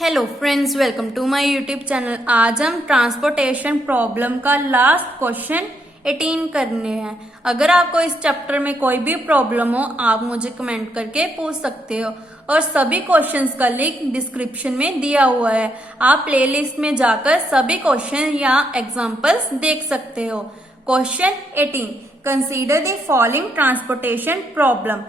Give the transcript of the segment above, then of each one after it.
Hello friends, welcome to my YouTube channel. आज हम transportation problem का लास्ट क्वेश्चन 18 करने हैं। अगर आपको इस चैप्टर में कोई भी प्रॉब्लम हो, आप मुझे कमेंट करके पूछ सकते हो और सभी क्वेश्चंस का लिंक डिस्क्रिप्शन में दिया हुआ है। आप प्लेलिस्ट में जाकर सभी क्वेश्चन या एग्जांपल्स देख सकते हो। Question 18, consider the following transportation problem.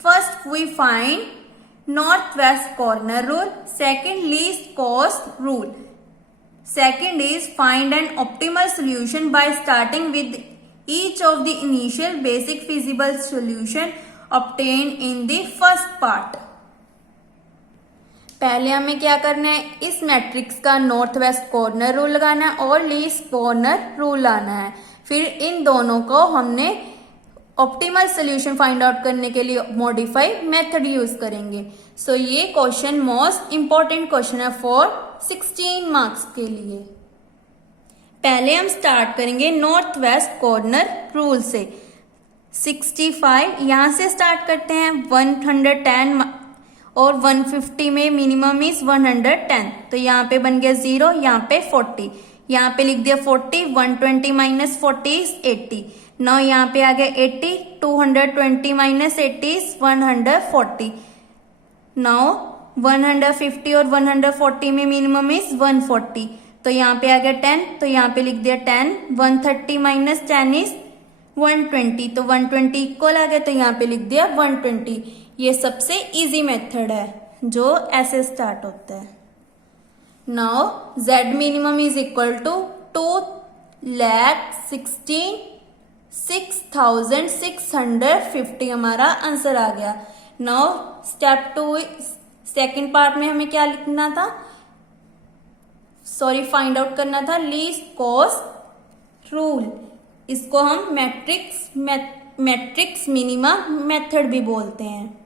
First we find northwest corner rule, second least cost rule, second is find an optimal solution by starting with each of the initial basic feasible solution obtained in the first part। पहले हमें क्या करना है, इस matrix का north west corner rule लगाना है और लीस्ट कॉर्नर रूल लाना है। फिर इन दोनों को हमने ऑप्टिमल सोल्यूशन फाइंड आउट करने के लिए मॉडिफाई मेथड यूज करेंगे। सो ये क्वेश्चन मोस्ट इंपॉर्टेंट क्वेश्चन है फॉर 16 मार्क्स के लिए। पहले हम स्टार्ट करेंगे नॉर्थ वेस्ट कॉर्नर रूल से। 65 यहां से स्टार्ट करते हैं। 110 और 150 में मिनिमम इज 110, तो यहाँ पे बन गया 0, यहाँ पे 40, यहाँ पे लिख दिया 40। 120 माइनस 40 इज 80। नाउ यहाँ पे आ गया 80। 220 माइनस 80 इज 140। नाउ 150 और 140 में मिनिमम इज 140, तो यहाँ पे आ गया 10, तो यहाँ पे लिख दिया 10। 130 माइनस 10 इज 120, तो 120 इक्वल आ गया, तो यहाँ पे लिख दिया 120। ये सबसे इजी मेथड है जो ऐसे स्टार्ट होता है। Now z minimum is equal to 2,16,650 हमारा आंसर आ गया। नाउ स्टेप 2, सेकेंड पार्ट में हमें क्या लिखना था, फाइंड आउट करना था लीस्ट कॉस्ट रूल। इसको हम मैट्रिक्स मिनिमा मेथड भी बोलते हैं।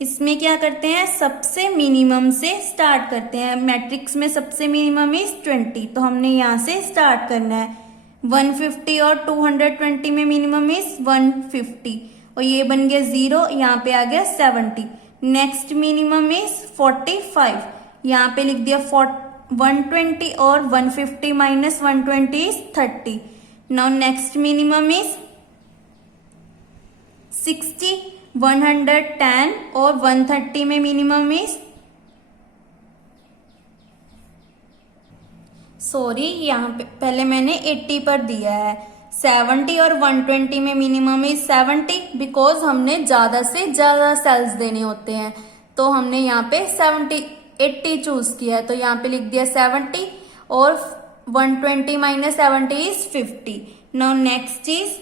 इसमें क्या करते हैं, सबसे मिनिमम से स्टार्ट करते हैं। मैट्रिक्स में सबसे मिनिमम इज 20, तो हमने यहां से स्टार्ट करना है। 150 और 220 में मिनिमम इज 150, और ये बन गया 0, यहाँ पे आ गया 70। नेक्स्ट मिनिमम इज 45, यहाँ पे लिख दिया 120 और 150 minus 120 is 30। Now next minimum is 60। 110 और 130 में मिनिमम इज यहाँ पे पहले मैंने 80 पर दिया है। 70 और 120 में मिनिमम इज 70, बिकॉज हमने ज्यादा से ज्यादा सेल्स देने होते हैं, तो हमने यहाँ पे 80 चूज किया है, तो यहाँ पे लिख दिया 70 और 120 minus 70 is 50। Now next is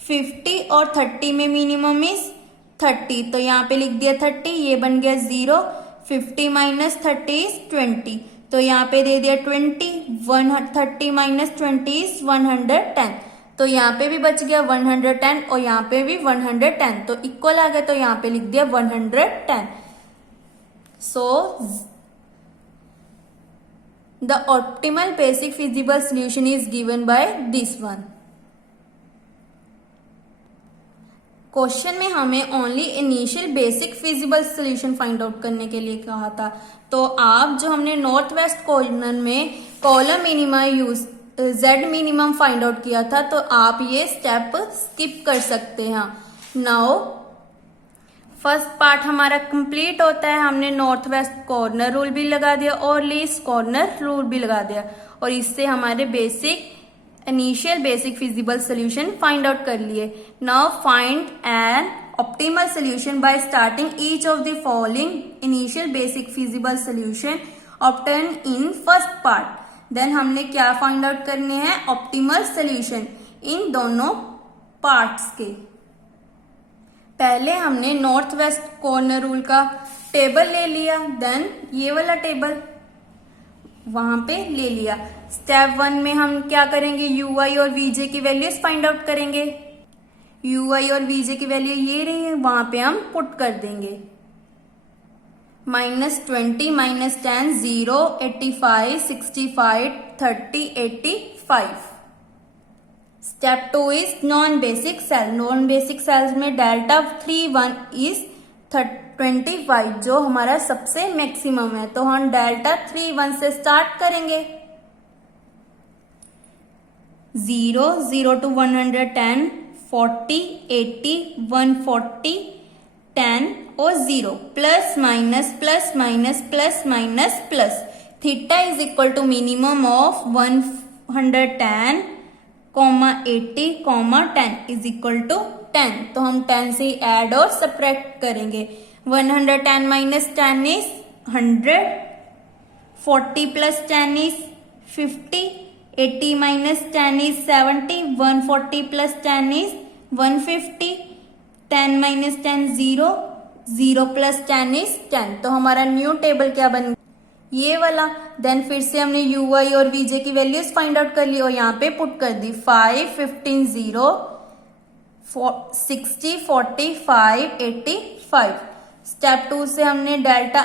50 और 30 में मिनिमम इज 30, तो यहाँ पे लिख दिया 30, ये बन गया 0। 50 माइनस 30 इज 20, तो यहाँ पे दे दिया 20। 130 माइनस 20 इज 110, तो यहाँ पे भी बच गया 110 और यहाँ पे भी 110, तो इक्वल आ गया, तो यहाँ पे लिख दिया 110। So the optimal basic feasible solution is given by this one. Question में हमें only initial basic feasible solution find out करने के लिए कहा था, तो आप जो हमने नॉर्थ वेस्ट कॉर्नर में column minima use z minimum find out किया था, तो आप ये स्टेप स्किप कर सकते हैं। नाउ फर्स्ट पार्ट हमारा कंप्लीट होता है। हमने नॉर्थ वेस्ट कॉर्नर रूल भी लगा दिया और लीस्ट कॉर्नर रूल भी लगा दिया, और इससे हमारे initial basic feasible solution find out कर लिए। Now find an optimal solution by starting each of the following initial basic feasible solution obtain in first part. Then हमने क्या फाइंड आउट करने हैं, ऑप्टिमल सोल्यूशन इन दोनों parts के। पहले हमने नॉर्थ वेस्ट कॉर्नर रूल का टेबल ले लिया, देन ये वाला टेबल वहां पे ले लिया। स्टेप 1 में हम क्या करेंगे, ui और vj की वैल्यूज फाइंड आउट करेंगे। ui और vj की वैल्यू ये रही है, वहां पे हम पुट कर देंगे। -20 minus 10 0, 85 65 30 85। Step 2 is non basic cell. Non basic cells में डेल्टा 3 1 इज 25 जो हमारा सबसे मैक्सिमम है। तो हम डेल्टा 3 1 से स्टार्ट करेंगे। 0 0 to 110 40 80 140 10 और 0 plus minus plus minus plus minus plus. Theta is equal to minimum of 110 80 10 is equal to 10। तो हम 10 से ऐड और सब्ट्रैक्ट करेंगे। 110 minus 10 is 100, 40 plus 10 is 50, 80 minus 10 is 70, 140 plus 10 is 150, 10 minus 10 0, 0 plus 10 is 10। तो हमारा new table क्या बन गया, ये वाला। देन फिर से हमने यू आई और वीजे की वैल्यूज फाइंड आउट कर ली और यहाँ पे पुट कर दी। 5 15 0 60 45 85। स्टेप 2 से हमने डेल्टा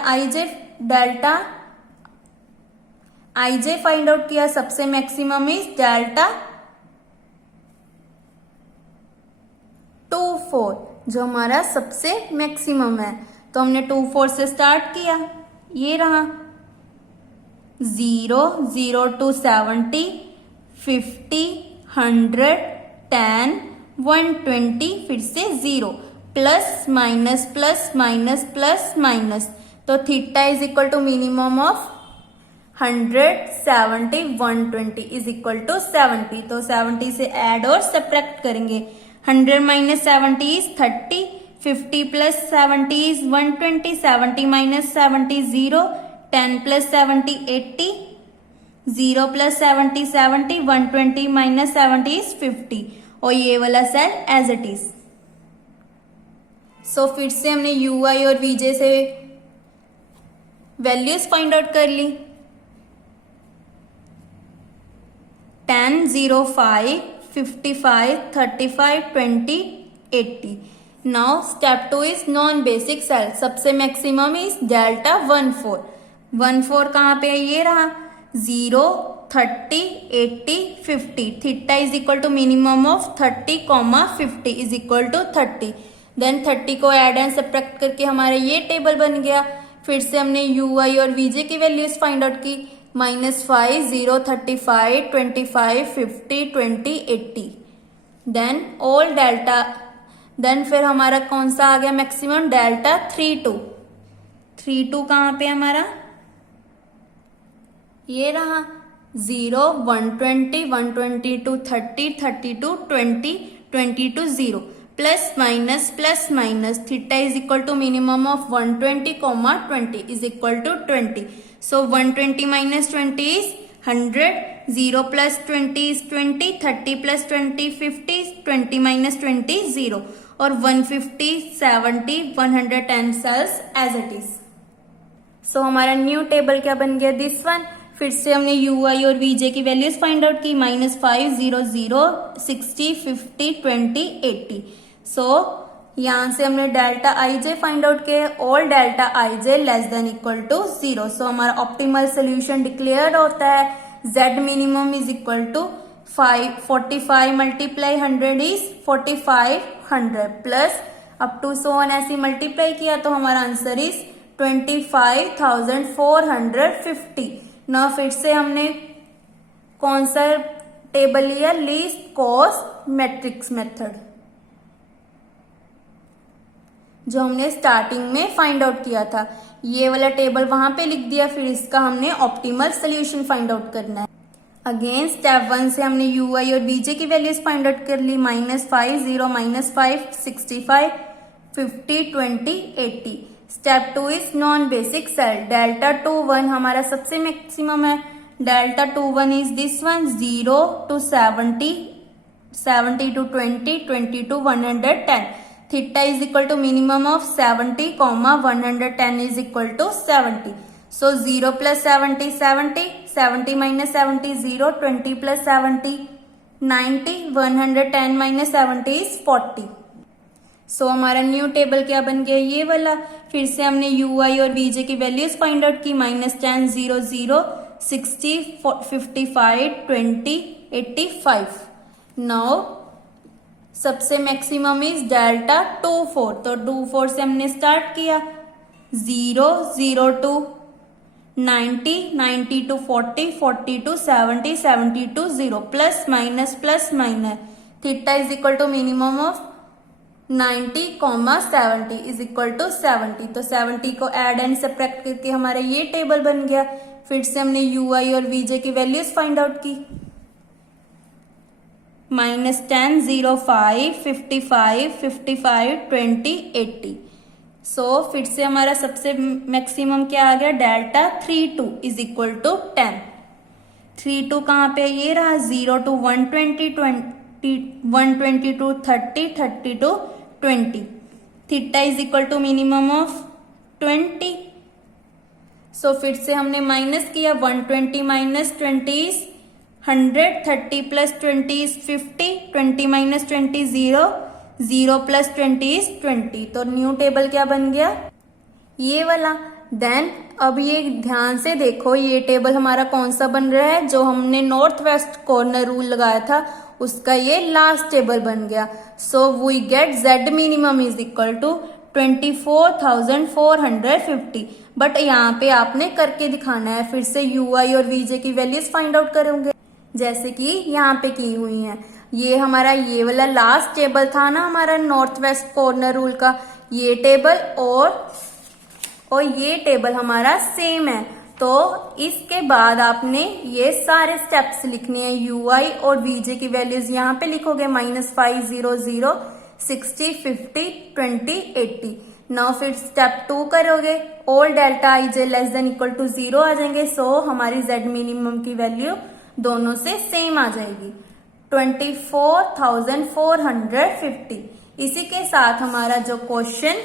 आईजे फाइंड आउट किया। सबसे मैक्सिमम इज डेल्टा 24 जो हमारा सबसे मैक्सिमम है। तो हमने 24 से स्टार्ट किया, ये रहा। 0 0 to 70 50 100 10 120 फिर से 0 plus minus plus minus plus minus. तो theta is equal to minimum of 100 70 120 is equal to 70। तो 70 से ऐड और सब्ट्रैक्ट करेंगे। 100 minus 70 is 30, 50 plus 70 is 120, 70 minus 70 0, 10 plus 70 80, 0 plus 70 70, 120 minus 70 is 50 और ये वाला cell as it is. So फिर से हमने यू आई और वीजे से वैल्यूज फाइंड आउट कर ली। 10 0 5 55 35 20 80। Now step 2 is non basic cell. सबसे मैक्सिमम इज डेल्टा 14 कहाँ पे है, ये रहा। 0 30 80 50। Theta is equal to minimum of 30 50 is equal to 30। Then 30 को ऐड एंड सब्ट्रैक्ट करके हमारा ये टेबल बन गया। फिर से हमने यू आई और वीजे की वैल्यूज फाइंड आउट की। -5 0 35 25 50 20 80। Then all delta. देन फिर हमारा कौन सा आ गया मैक्सिमम, डेल्टा 32 कहाँ पे हमारा, ये रहा। 0 120 120 to 30 30 to 20 20 to 0 plus minus theta is equal to minimum of 120 20 is equal to 20। So 120 minus 20 is 100, 0 plus 20 is 20, 30 plus 20 50, 20 minus 20 0 और 150 70 110 cells as it is. So हमारा न्यू टेबल क्या बन गया, दिस वन। फिर से हमने यू आई और वीजे की वैल्यूज फाइंड आउट की। -5 0 0 60 50 20 80। सो यहां से हमने डेल्टा आईजे फाइंड आउट किए। All delta I J less than equal to 0। So हमारा ऑप्टिमल सोल्यूशन डिक्लेयर होता है। Z minimum is equal to 45 multiply 100 is 4500 plus up to so on ऐसे मल्टीप्लाई किया तो हमारा आंसर इज 25,450। ना फिर से हमने कौन सा टेबल लिया, लीस्ट कॉस्ट मैट्रिक्स मेथड, जो हमने स्टार्टिंग में फाइंड आउट किया था। ये वाला टेबल वहां पे लिख दिया। फिर इसका हमने ऑप्टिमल सोल्यूशन फाइंड आउट करना है। अगेन स्टेप 1 से हमने यू आई और बीजे की वैल्यूज फाइंड आउट कर ली। -5 0 -5 65 50 20 80। Step 2 is non basic cell. Delta 21 हमारा सबसे मैक्सिमम है। Delta 21 is this one. 0 to 70 70 to 20 20 to 110। Theta is equal to minimum of 70 110 is equal to 70। So 0 plus 70 70, 70 minus 70 0, 20 plus 70 90, 110 minus 70 is 40। So हमारा new table क्या बन गया, ये वाला। फिर से हमने यू आई और वीजे की वैल्यूज फाइंड आउट की। -10 0 0 60 55 20 85। नाउ सबसे मैक्सिमम इज डेल्टा 24, तो 24 से हमने स्टार्ट किया, 0 0 to 90, 90 to 40, 40 to 70, 70 to 0, plus minus theta is equal to minimum of 90, 70 is equal to 70, तो 70 को ऐड एंड सब्ट्रैक्ट करके हमारा ये टेबल बन गया। फिर से हमने UI और VJ की वैल्यूज फाइंड आउट की, -10, 0, 5, 55, 55, 20, 80। सो फिर से हमारा सबसे मैक्सिमम क्या आ गया, डेल्टा 32 इज इक्वल टू 10। 32 कहाँ पे, ये रहा, 0 to 120, 120 to 30, 30 to 20, theta is equal to minimum of 20। So फिर से हमने माइनस किया, 120 minus 20 is 100, 30 plus 20 is 50, 20 minus 20 0, 0 plus 20 is 20, तो न्यू टेबल क्या बन गया, ये वाला। देन अब ये ध्यान से देखो, ये टेबल हमारा कौन सा बन रहा है, जो हमने नॉर्थ वेस्ट कॉर्नर रूल लगाया था उसका ये लास्ट टेबल बन गया। So we get Z minimum is equal to 24,450। But यहाँ पे आपने करके दिखाना है, फिर से UI और VJ की वैल्यूज फाइंड आउट करोगे, जैसे कि यहाँ पे की हुई है। ये हमारा ये वाला लास्ट टेबल था ना हमारा नॉर्थ वेस्ट कॉर्नर रूल का, ये टेबल और ये टेबल हमारा सेम है। तो इसके बाद आपने ये सारे स्टेप्स लिखने हैं, UI और VJ की वैल्यूज यहाँ पे लिखोगे, -5, 0, 0, 60, 50, 20, 80। नाउ फिर स्टेप 2 करोगे, all delta IJ less than equal to 0 आ जाएंगे। सो हमारी Z मिनिमम की वैल्यू दोनों से सेम आ जाएगी, 24,450। इसी के साथ हमारा जो क्वेश्चन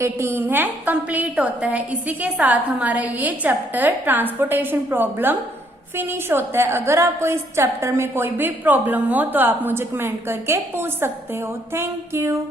18 है कंप्लीट होता है। इसी के साथ हमारा ये चैप्टर ट्रांसपोर्टेशन प्रॉब्लम फिनिश होता है। अगर आपको इस चैप्टर में कोई भी प्रॉब्लम हो तो आप मुझे कमेंट करके पूछ सकते हो। Thank you.